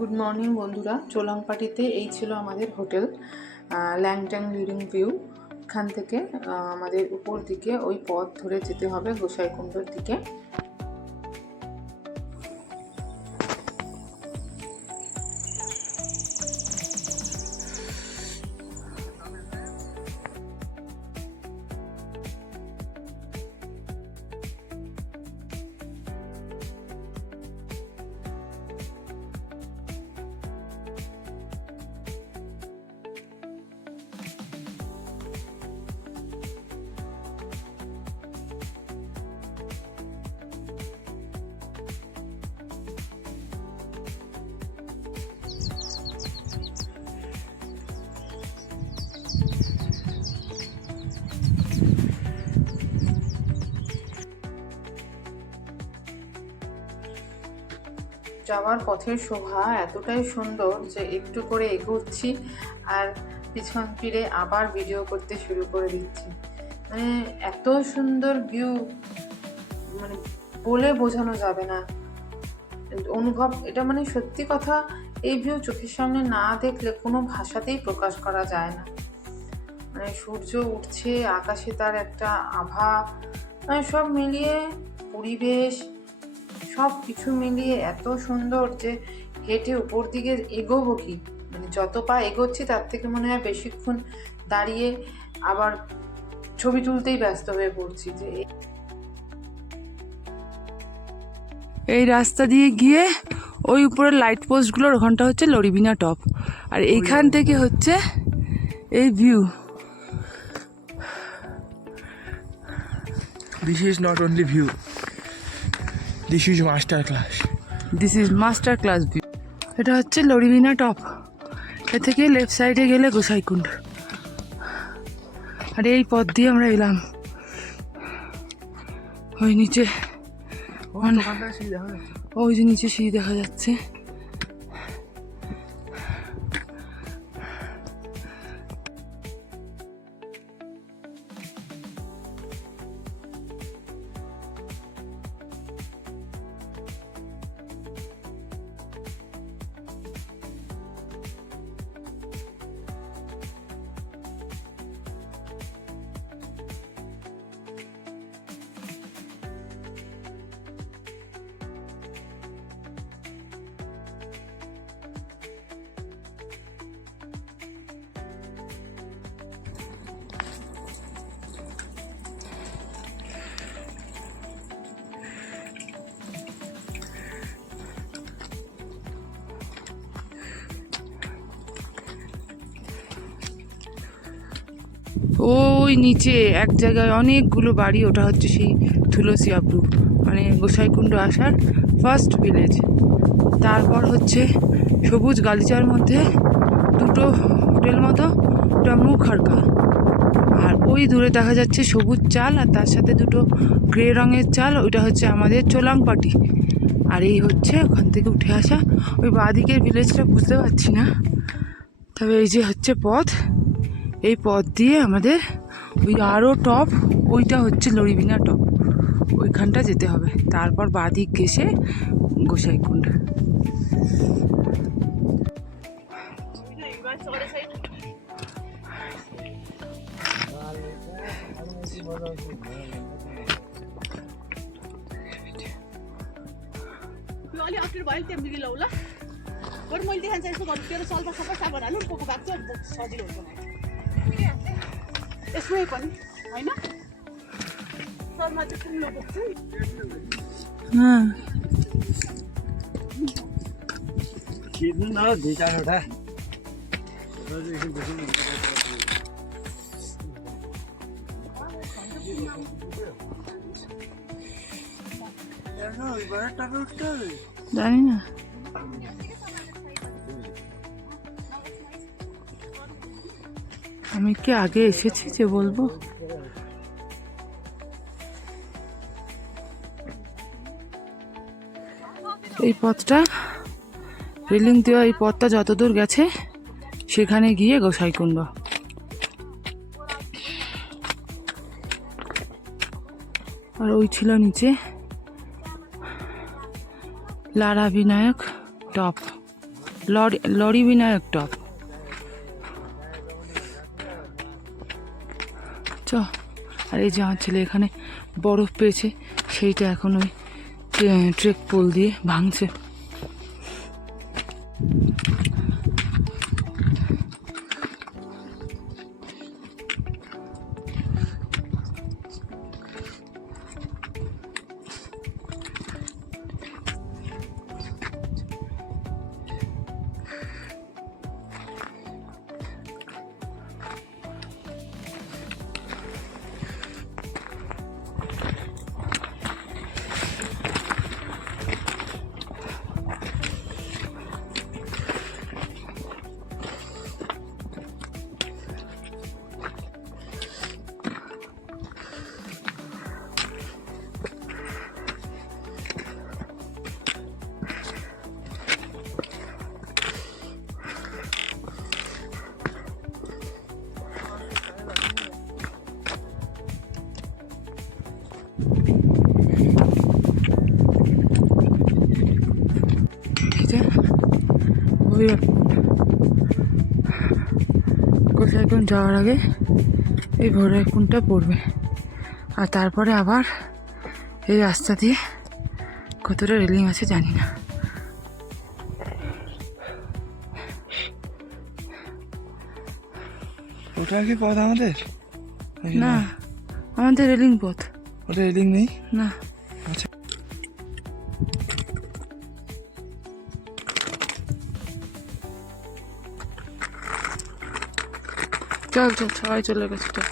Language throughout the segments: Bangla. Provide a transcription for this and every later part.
গুড মর্নিং বন্ধুরা। চোলাংপাটিতে এই ছিল আমাদের হোটেল ল্যাংট্যাং লিডিং ভিউ। এখান থেকে আমাদের উপর দিকে ওই পথ ধরে যেতে হবে গোসাইকুণ্ডর দিকে। যাওয়ার পথের শোভা এতটাই সুন্দর যে একটু করে এগোচ্ছি আর পিছন ফিরে আবার ভিডিও করতে শুরু করে দিচ্ছি। মানে এত সুন্দর ভিউ, মানে বলে বোঝানো যাবে না অনুভব। এটা মানে সত্যি কথা, এই ভিউ চোখের সামনে না দেখলে কোনো ভাষাতেই প্রকাশ করা যায় না। মানে সূর্য উঠছে, আকাশে তার একটা আভা, মানে সব মিলিয়ে পরিবেশ সব কিছু মিলিয়ে এত সুন্দর যে হেঁটে উপর দিকে এগোবো কি, মানে যত পা এগোচ্ছি তার থেকে মনে হয় বেশিক্ষণ দাঁড়িয়ে আবার ছবি তুলতেই ব্যস্ত হয়ে পড়ছি। যে এই রাস্তা দিয়ে গিয়ে ওই উপরের লাইট পোস্টগুলোর ওখানটা হচ্ছে লরিবিনা টপ, আর এইখান থেকে হচ্ছে এই view. This is not only view. This is master class. This is master class view. এটা হচ্ছে লরিবিনা টপ। এ থেকে লেফট সাইডে গেলে গোসাইকুণ্ড, আর এই পথ দিয়ে আমরা এলাম। ওই নিচে ওই যে নিচে সিঁড়ি দেখা যাচ্ছে। ওই নিচে এক জায়গায় অনেকগুলো বাড়ি, ওটা হচ্ছে সেই তুলসী আব্রু, মানে গোসাইকুণ্ড আসার ফার্স্ট ভিলেজ। তারপর হচ্ছে সবুজ গালিচার মধ্যে দুটো হোটেল মতো, ওটা মুখারকা। আর ওই দূরে দেখা যাচ্ছে সবুজ চাল, আর তার সাথে দুটো গ্রে রঙের চাল, ওইটা হচ্ছে আমাদের চোলাংপাটি। আর এই হচ্ছে ওখান থেকে উঠে আসা ওই বাঁদিকের ভিলেজটা বুঝতে পারছি না, তবে এই যে হচ্ছে পথ, এই পথ দিয়ে আমাদের ওই আরও টপ, ওইটা হচ্ছে লরিবিনা টপ, ওইখানটা যেতে হবে। তারপর বাঁদিক ঘেসে গোসাইকুণ্ড। मैले देखान्छ यसो गर्नु, तेरो सल्फा सबै साबुन हाल्नु पोको भएको चाहिँ सजिलो हुन्छ मलाई यसमै पनि होइन। सलमा चाहिँ कुम्लो बोक्छ नि। खिच्नु न दुई चारवटा। জানি না, আমি কি আগে এসেছি যে বলবো। এই পথটা রেলিং দেওয়া, এই পথটা যতদূর গেছে সেখানে গিয়ে গোসাইকুণ্ড। আর ওই ছিল নিচে লারা বিনায়ক টপ। লরি বিনায়ক টপ। চ। আর এই যে আমার ছেলে এখানে বরফ পেয়েছে, সেইটা এখন ওই ট্রেক পোল দিয়ে ভাঙছে। গোসাইকুণ্ড যাওয়ার আগে এই ভৈরবকুণ্ডটা পড়বে, আর তারপরে আবার এই রাস্তা দিয়ে কতটা রেলিং আছে জানি না। ওটা কি পথ আমাদের? না, আমাদের রেলিং পথ। ওটা রেলিং নেই না। আচ্ছা, চল চল, সবাই চলে গেছে। চল।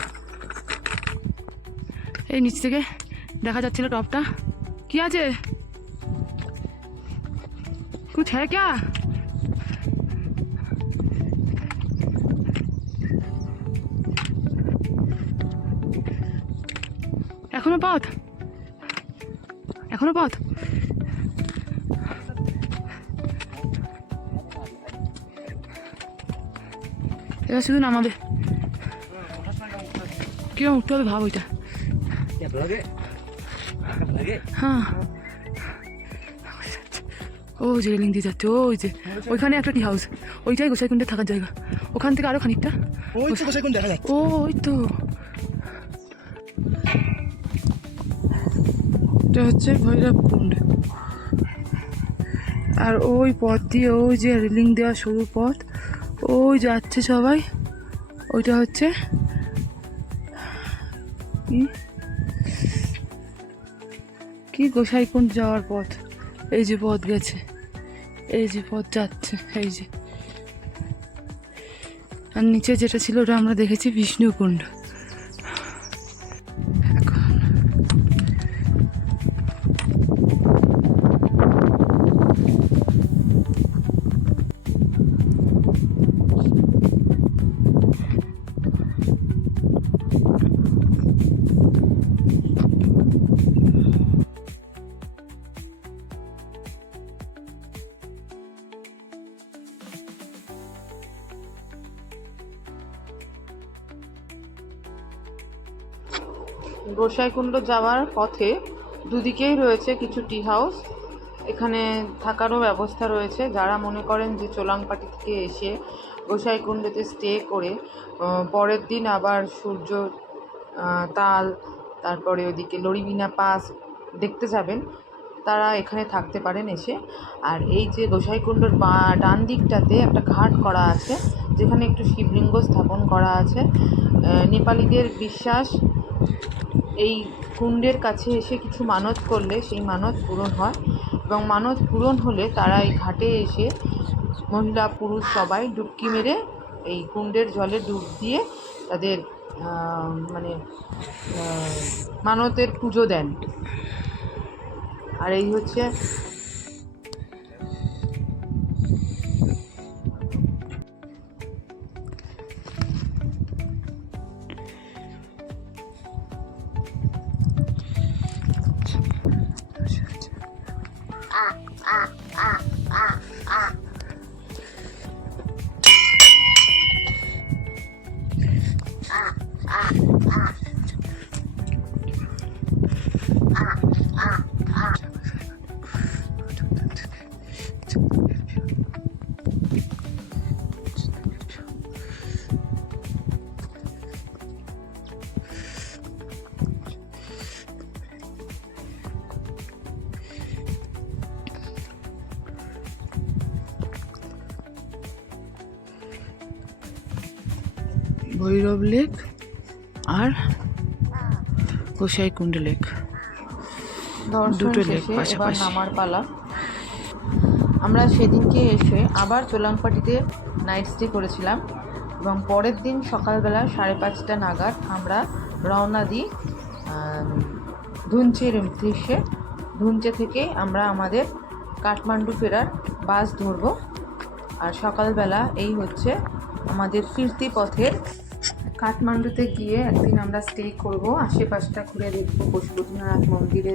এই নিচ থেকে দেখা যাচ্ছিল টপটা। কি আছে? কুছ হ্যায় ক্যা? এখনো পথ, এখনো পথ। এবার শুধু নামাবে। কিরম উঠতে হবে ভাব ওইটা। হ্যাঁ, ও যে রেলিং দিয়ে যাচ্ছে, ওই যে ওইখানে একটা টি হাউস, ওইটাই গোসাইকুণ্ডে থাকার জায়গা। ওখান থেকে আরো খানিকটা। ওই তো গোসাইকুণ্ড দেখা যাচ্ছে। ও ওই তো, এটা হচ্ছে ভৈরবকুণ্ড। আর ওই পথ দিয়ে, ওই যে রেলিং দেওয়া সরু পথ, ওই যাচ্ছে সবাই। ওইটা হচ্ছে কি গোসাইকুণ্ড যাওয়ার পথ। এই যে পথ গেছে, এই যে পথ যাচ্ছে, এই যে। আর নিচে যেটা ছিল ওটা আমরা দেখেছি বিষ্ণুকুণ্ড। এখন গোসাইকুণ্ড যাওয়ার পথে দুদিকেই রয়েছে কিছু টি হাউস। এখানে থাকারও ব্যবস্থা রয়েছে। যারা মনে করেন যে চোলাংপাটি থেকে এসে গোসাইকুণ্ডতে স্টে করে পরের দিন আবার সূর্য তাল, তারপরে ওদিকে লরিবিনা পাস দেখতে যাবেন, তারা এখানে থাকতে পারেন এসে। আর এই যে গোসাইকুণ্ডর ডান দিকটাতে একটা ঘাট করা আছে, যেখানে একটু শিবলিঙ্গ স্থাপন করা আছে। নেপালিদের বিশ্বাস, এই কুণ্ডের কাছে এসে কিছু মানত করলে সেই মানত পূরণ হয়, এবং মানত পূরণ হলে তারা এই ঘাটে এসে মহিলা পুরুষ সবাই ডুবকি মেরে এই কুণ্ডের জলে ডুব দিয়ে তাদের মানে মানতের পুজো দেন। আর এই হচ্ছে ভৈরব লেক আর গোসাইকুণ্ড লেক, দর্শন দুটো লেক শেষে এবার পাশাপাশি। নামার পালা। আমরা সেদিনকে এসে আবার চোলাংপাটিতে নাইট স্টে করেছিলাম এবং পরের দিন সকালবেলা 5:30 নাগাদ আমরা রওনা দিই ধুনচের উদ্দেশ্যে। ধুনচে থেকে আমরা আমাদের কাঠমান্ডু ফেরার বাস ধরব। আর সকালবেলা এই হচ্ছে আমাদের ফিরতি পথের। কাঠমান্ডুতে গিয়ে একদিন আমরা স্টে করব, আশেপাশটা ঘুরে দেখব, পশুপতিনাথ মন্দিরে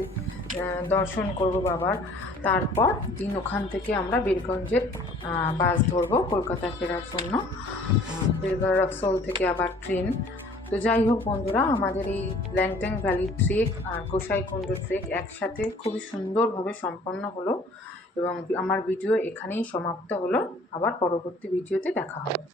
দর্শন করব বাবার। তারপর দিন ওখান থেকে আমরা বীরগঞ্জের বাস ধরবো কলকাতা ফেরার জন্য। বীরগঞ্জ রক্সোল থেকে আবার ট্রেন। তো যাই হোক বন্ধুরা, আমাদের এই ল্যাংট্যাং ভ্যালি ট্রেক আর গোসাইকুণ্ড ট্রেক একসাথে খুবই সুন্দরভাবে সম্পন্ন হলো এবং আমার ভিডিও এখানেই সমাপ্ত হলো। আবার পরবর্তী ভিডিওতে দেখা হবে।